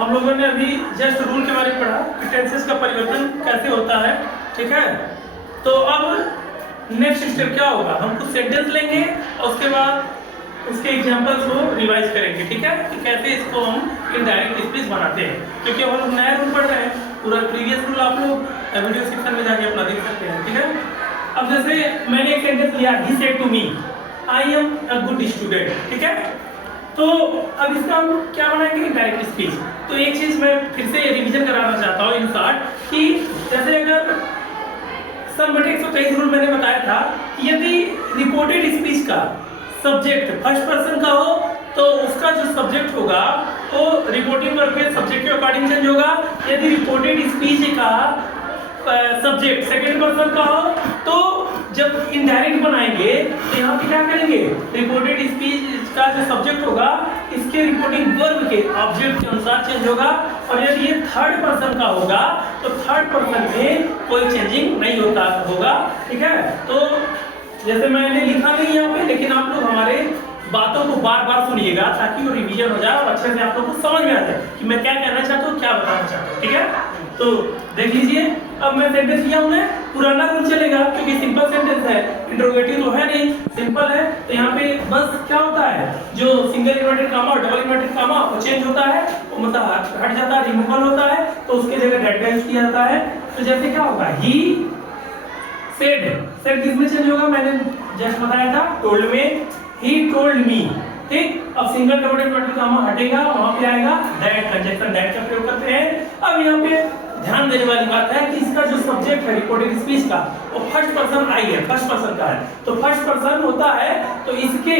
हम लोगों ने अभी जस्ट रूल के बारे में पढ़ा कि टेंसेस का परिवर्तन कैसे होता है, ठीक है। तो अब नेक्स्ट स्टेप क्या होगा, हम कुछ सेंटेंस लेंगे और उसके बाद उसके एग्जांपल्स को रिवाइज करेंगे, ठीक है, कि कैसे इसको हम इनडायरेक्ट स्पीच बनाते हैं। क्योंकि हम लोग नया रूल पढ़ रहे हैं, पूरा प्रीवियस रूल आप लोग वीडियो सेक्शन में जाके अपना देख सकते हैं, ठीक है। अब जैसे मैंने एक सेंटेंस लिया, he said to me I am a good student, ठीक है। तो अब इसका हम क्या बनाएंगे, डायरेक्ट स्पीच। तो एक चीज मैं फिर से रिवीजन कराना चाहता हूँ इन शॉर्ट कि जैसे अगर सन बटे 123 रूल मैंने बताया था कि यदि रिपोर्टेड स्पीच का सब्जेक्ट फर्स्ट पर्सन का हो तो उसका जो सब्जेक्ट होगा वो रिपोर्टिंग वर्ब के सब्जेक्ट के अकॉर्डिंग चेंज होगा। यदि रिपोर्टेड स्पीच का सब्जेक्ट सेकंड पर्सन का हो तो जब इनडायरेक्ट बनाएंगे तो यहाँ पे क्या करेंगे, रिपोर्टेड स्पीच का जो सब्जेक्ट होगा इसके रिपोर्टिंग वर्ब के ऑब्जेक्ट के अनुसार चेंज होगा। और यदि ये थर्ड पर्सन का होगा तो थर्ड पर्सन में कोई चेंजिंग नहीं होगा, ठीक है। तो जैसे मैंने लिखा नहीं यहाँ पे, लेकिन आप लोग हमारे बातों को बार बार सुनिएगा ताकि वो रिवीजन हो जाए और अच्छे से आप लोग को समझ में आ जाए कि मैं क्या कहना चाहता हूँ, क्या बताना चाहता हूँ, ठीक है। तो देख लीजिए, अब मैं सेंटेंस लिया हूँ, पुराना रूल चलेगा क्योंकि सिंपल सेंटेंस है, इंट्रोगेटिव तो है नहीं, सिंपल है। तो यहाँ पे बस क्या होता है, जो सिंगल इन्वर्टेड कामा और डबल इन्वर्टेड कामा वो चेंज होता है, वो मतलब हट जाता है, रिमूवल होता है, तो उसके जगह डेट का यूज किया जाता है। तो जैसे क्या होगा, ही सेड किसमें चेंज होगा, मैंने जस्ट बताया था, टोल्ड में, ही टोल्ड मी, ठीक। अब सिंगल डबल इन्वर्टेड कामा हटेगा, वहां पे आएगा दैट, कंजक्शन दैट का प्रयोग करते हैं। अब यहाँ पे ध्यान देने वाली बात है कि इसका जो सब्जेक्ट है रिपोर्टेड स्पीच का वो फर्स्ट पर्सन आई है, फर्स्ट पर्सन का है। तो फर्स्ट पर्सन होता है तो इसके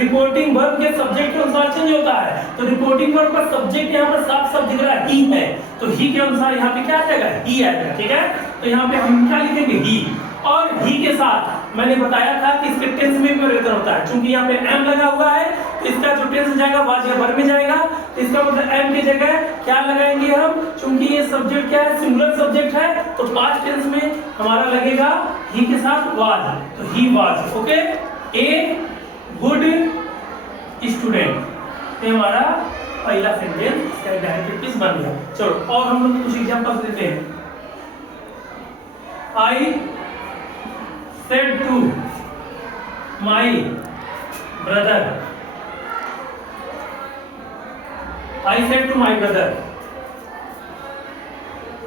रिपोर्टिंग वर्ब के सब्जेक्ट के अनुसार चेंज होता है। तो रिपोर्टिंग वर्ब का सब्जेक्ट यहाँ पर साफ साफ दिख रहा है, ही है, तो ही के अनुसार यहाँ पे क्या आ जाएगा, ही आएगा, ठीक है। तो यहाँ पे हम क्या लिखेंगे, ही। और ही के साथ मैंने बताया था कि इसके टेंस में परिवर्तन होता है, क्योंकि यहाँ पे एम लगा हुआ है तो इसका जो टेंस जाएगा वाज या वर्ब में जाएगा। तो इसका मतलब एम की जगह क्या लगाएंगे हम, क्योंकि ये सब्जेक्ट क्या है, सिंगुलर सब्जेक्ट है, तो पास्ट टेंस में हमारा लगेगा ही के साथ वाज, तो he was, okay, a good student. ये हमारा पहला सेंटेंस इसका डायरेक्ट स्पीच बन गया। चलो और हम लोग कुछ एग्जांपल्स देते हैं। आई said to my brother, I said to my brother,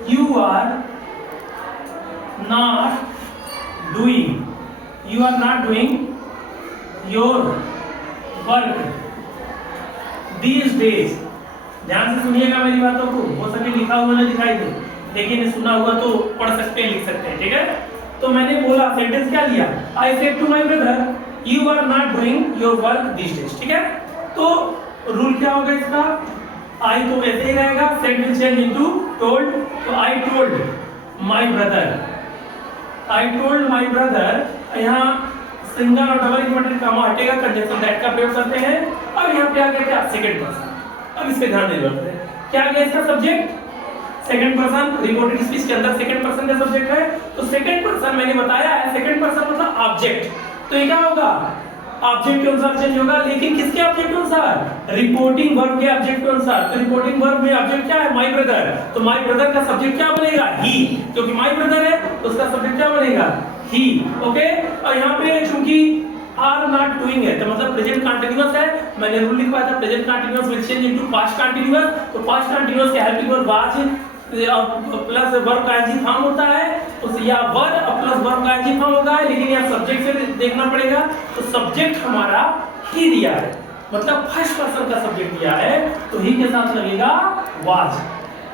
you are not doing your work these days। ध्यान से सुनिएगा मेरी बातों को, हो सके लिखा हुआ ना दिखाई दे, लेकिन सुना हुआ तो पढ़ सकते हैं, लिख सकते हैं, ठीक है। तो मैंने बोला, सेंटेंस क्या लिया, I said to my brother you are not doing your work this days, ठीक है। तो रूल क्या होगा इसका, आई तो ऐसे ही रहेगा, said will change into told. तो आई टोल्ड माय ब्रदर, यहाँ सिंगल और डबल इन्वर्टेड कामा हटेगा, कंजक्शन दैट का प्रयोग करते हैं। अब यहाँ पे आ गया क्या, सेकंड पर्सन। अब इस पे ध्यान देना, क्या आ गया इसका subject, second person. Reported speech के अंदर सेकंड पर्सन का सब्जेक्ट है, तो सेकंड पर्सन मैंने बताया है, सेकंड पर्सन मतलब ऑब्जेक्ट। तो ये क्या होगा, ऑब्जेक्ट के अनुसार चेंज होगा, लेकिन किसके ऑब्जेक्ट के अनुसार, रिपोर्टिंग वर्ब के ऑब्जेक्ट के अनुसार। तो रिपोर्टिंग वर्ब में ऑब्जेक्ट क्या है, माय ब्रदर, तो माय ब्रदर का सब्जेक्ट क्या बनेगा, ही, क्योंकि माय ब्रदर है तो उसका सब्जेक्ट क्या बनेगा, ही, ओके। और यहाँ पे चूंकि आर नॉट डूइंग है तो मतलब प्रेजेंट कंटीन्यूअस है, मैंने रूल लिखवाया था present continuous will change into past continuous. तो पास्ट कंटीन्यूअस के helping verb was plus verb का एनजी फॉर्म होता है, तो या वर्ब प्लस वर्ब का एनजी फॉर्म होगा, लेकिन यहाँ सब्जेक्ट से देखना पड़ेगा। तो सब्जेक्ट हमारा ही दिया है, मतलब फर्स्ट पर्सन का सब्जेक्ट दिया है, तो ही के साथ लगेगा वाज।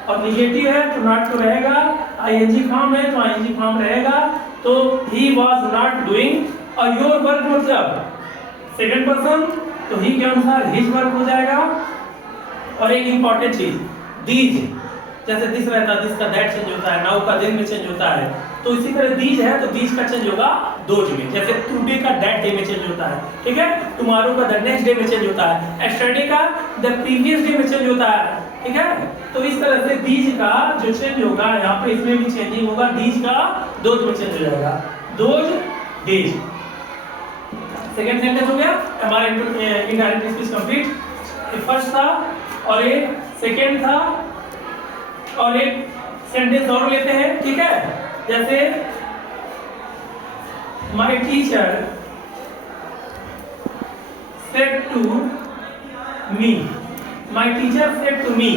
और निगेटिव है तो नॉट तो रहेगा, आईएनजी फॉर्म है तो आईएनजी फॉर्म रहेगा, तो ही वाज नॉट डूइंग। और योर वर्क मतलब सेकंड पर्सन, तो ही के अनुसार हिज वर्क हो जाएगा। और एक इंपॉर्टेंट चीज, दीज, जैसे दिस रहता है, दिस का दैट चेंज होता है, नाउ का दिन में चेंज होता है, तो इसी तरह दीज है तो दीज का चेंज होगा दोज में। जैसे टुडे का दैट डे में चेंज होता है, ठीक है, टुमारो का द नेक्स्ट डे में चेंज होता है, एस्टरडे का द प्रीवियस डे में चेंज होता है, ठीक है। तो इस तरह से दीज का जो चेंज होगा यहाँ पे इसमें भी चेंजिंग होगा, दीज का दोज में चेंज हो जाएगा, दोज डेज। सेकंड सेंटेंस हो गया हमारा इनडायरेक्ट स्पीच कंप्लीट। फर्स्ट था और ये सेकेंड था, और एक सेंटेंस और लेते हैं, ठीक है। जैसे my teacher said to me, my teacher said to me,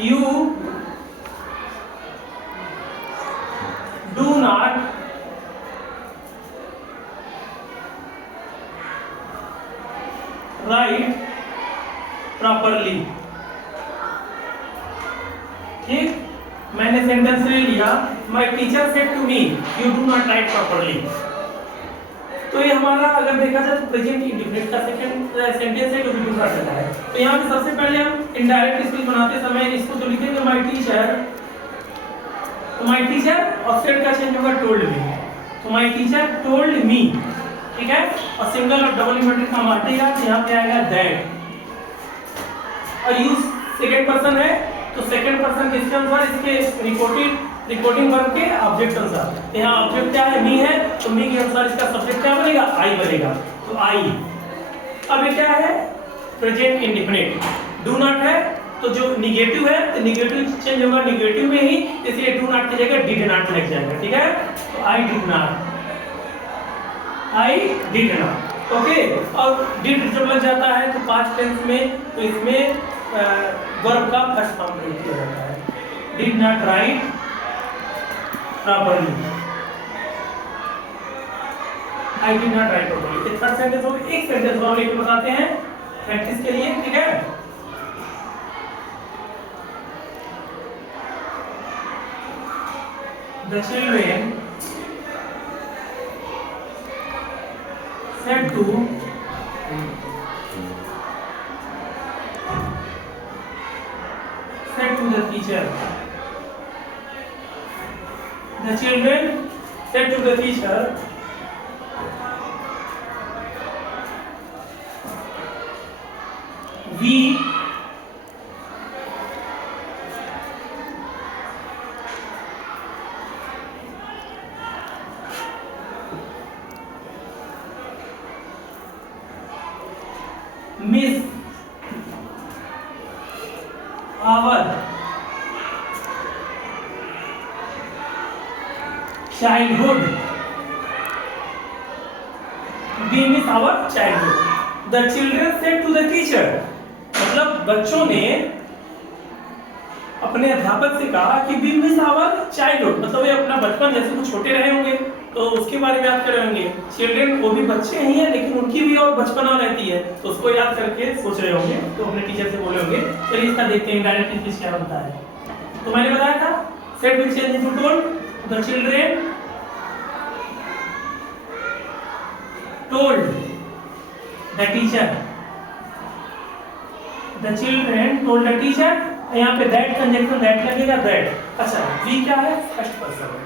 you do not write properly. ठीक, मैंने सेंटेंस ले लिया, my teacher said to me you do not write properly. तो ये हमारा अगर देखा जाए तो प्रेजेंट इंडेफिनिट का सेकंड सेंटेंस है जो भी दूसरा चला है। तो यहाँ पे सबसे पहले हम इनडायरेक्ट स्पीच बनाते समय इसको तो लिखेंगे माय टीचर, तो माय टीचर और सेड का चेंज होगा टोल्ड मी, तो माय टीचर टोल्ड मी, ठीक है। और सिंगल और डबल इन्वर्टेड का हटेगा तो यहाँ पे आएगा दैट। और यूज सेकंड पर्सन है तो सेकंड पर्सन किसके अनुसार, इसके रिकॉर्डिंग वर्ब के ऑब्जेक्ट अनुसार। यहाँ ऑब्जेक्ट क्या है, मी है, तो मी के अनुसार इसका सब्जेक्ट क्या बनेगा, आई बनेगा, तो आई। अब ये क्या है, प्रेजेंट इंडेफिनिट। डू नॉट है तो जो निगेटिव है तो निगेटिव चेंज होगा निगेटिव में ही, इसलिए डू नॉट की जगह डिड नॉट लग जाएगा, ठीक है। तो I did not, I did not, okay. और डिड जब लग जाता है तो पास्ट टेंस में, तो इसमें वर्ब का फर्स्ट फॉर्म प्रयोग किया जाता है, did not write properly, I did not write properly. ये थर्ड सेंटेंस हो, एक सेंटेंस और लेके बताते हैं प्रैक्टिस के लिए, ठीक है। The children said to the teacher. The children said to the teacher, we miss our childhood. We miss our childhood. The children said to the teacher. मतलब बच्चों ने अपने अध्यापक से कहा कि we miss our childhood, मतलब ये अपना बचपन, जैसे वो छोटे रहे होंगे तो उसके बारे में याद कर रहे होंगे। चिल्ड्रन वो भी बच्चे ही हैं लेकिन उनकी भी और बचपना रहती है, तो उसको याद करके सोच रहे होंगे, तो अपने टीचर से बोले होंगे। चलिए इसका देखते हैं डायरेक्ट स्पीच क्या बनता है। तो मैंने बताया था said will change into told. The children told the teacher, the children told the teacher. यहाँ पे दैट कंजंक्शन दैट लगेगा, दैट। अच्छा, वी क्या है, फर्स्ट पर्सन है,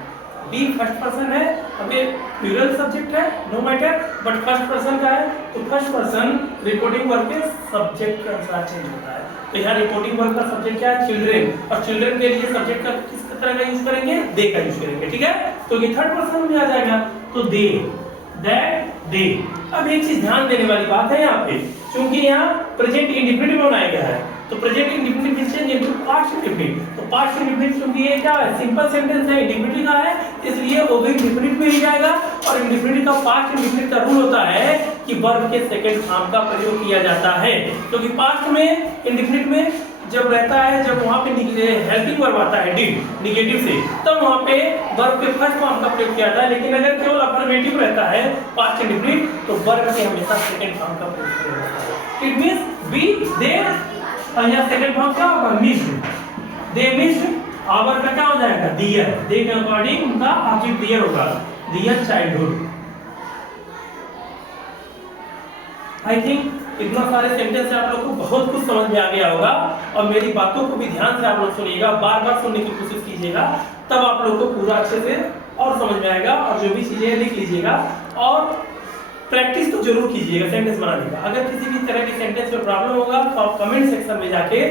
बी फर्स्ट पर्सन है, अब ये प्लूरल सब्जेक्ट है, no matter, but first person का है, तो फर्स्ट पर्सन रिपोर्टिंग वर्ब के सब्जेक्ट के अनुसार चेंज होता है। तो यहाँ रिपोर्टिंग वर्ब का सब्जेक्ट क्या है, चिल्ड्रन, और चिल्ड्रन के लिए सब्जेक्ट का किस तरह का यूज करेंगे, दे का यूज करेंगे, ठीक है। तो ये थर्ड पर्सन में आ जाएगा, तो दे, दैट, दे। अब एक चीज ध्यान देने वाली बात है यहाँ पे, क्योंकि यहाँ प्रेजेंट इंडेफिनिट बनाया गया है, तो present indefinite will change into past indefinite. तो पास्ट इंडेफिनिट क्योंकि ये क्या है, सिंपल सेंटेंस है, इंडेफिनिट का है, इसलिए वो भी इंडेफिनिट में ही जाएगा। और इंडेफिनिट का पास्ट इंडेफिनिट का रूल होता है कि वर्ब के सेकंड फॉर्म का प्रयोग किया जाता है, क्योंकि पास्ट में इंडेफिनिट में जब रहता है, जब वहाँ पे हेल्पिंग वर्ब आता है डिड निगेटिव से, तब वहाँ पे वर्ब के फर्स्ट फॉर्म का प्रयोग किया जाता है। लेकिन अगर केवल अफर्मेटिव रहता है पास्ट इंडेफिनिट, तो वर्ब के हमेशा सेकंड फॉर्म का प्रयोग किया जाता है। इट मींस बी, दे, और यहाँ सेकंड फॉर्म क्या होगा, मिस्ड, दे मिस्ड। आवर का क्या हो जाएगा, दियर, दे के अकॉर्डिंग उनका ऑब्जेक्ट दियर होगा, दियर चाइल्डहुड। आई थिंक इतना सारे सेंटेंस से आप लोग को बहुत कुछ समझ में आ गया होगा, और मेरी बातों को भी ध्यान से आप लोग सुनिएगा, बार बार सुनने की कोशिश कीजिएगा, तब आप लोग को पूरा अच्छे से और समझ में आएगा। और जो भी चीजें लिख लीजिएगा, और प्रैक्टिस तो जरूर कीजिएगा सेंटेंस बनाने का। अगर किसी भी तरह के सेंटेंस में प्रॉब्लम होगा तो आप कमेंट सेक्शन में जाके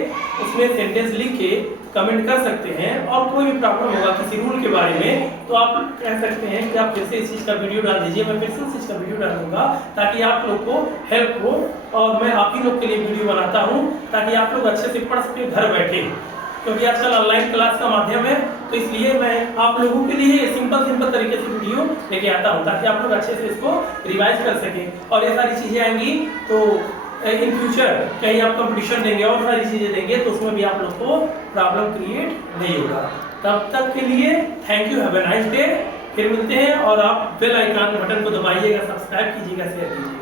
उसमें सेंटेंस लिख के कमेंट कर सकते हैं। और कोई भी प्रॉब्लम होगा किसी रूल के बारे में तो आप कह सकते हैं कि आप फिर से इस चीज़ का वीडियो डाल दीजिए, मैं फिर से उस चीज़ का वीडियो डालूंगा ताकि आप लोग को हेल्प हो। और मैं आप ही लोग के लिए वीडियो बनाता हूँ ताकि आप लोग अच्छे से पढ़ सकें घर बैठे, क्योंकि आजकल ऑनलाइन क्लास का माध्यम है। तो इसलिए मैं आप लोगों के लिए सिंपल तरीके से वीडियो लेके आता हूँ ताकि आप लोग अच्छे से इसको रिवाइज कर सकें। और ये सारी चीज़ें आएंगी तो इन फ्यूचर कहीं आप कंपटीशन देंगे और सारी चीज़ें देंगे तो उसमें भी आप लोग को प्रॉब्लम क्रिएट नहीं होगा। तब तक के लिए thank you, have a nice day. फिर मिलते हैं और आप बेल आइकन बटन को दबाइएगा, सब्सक्राइब कीजिएगा, शेयर कीजिएगा।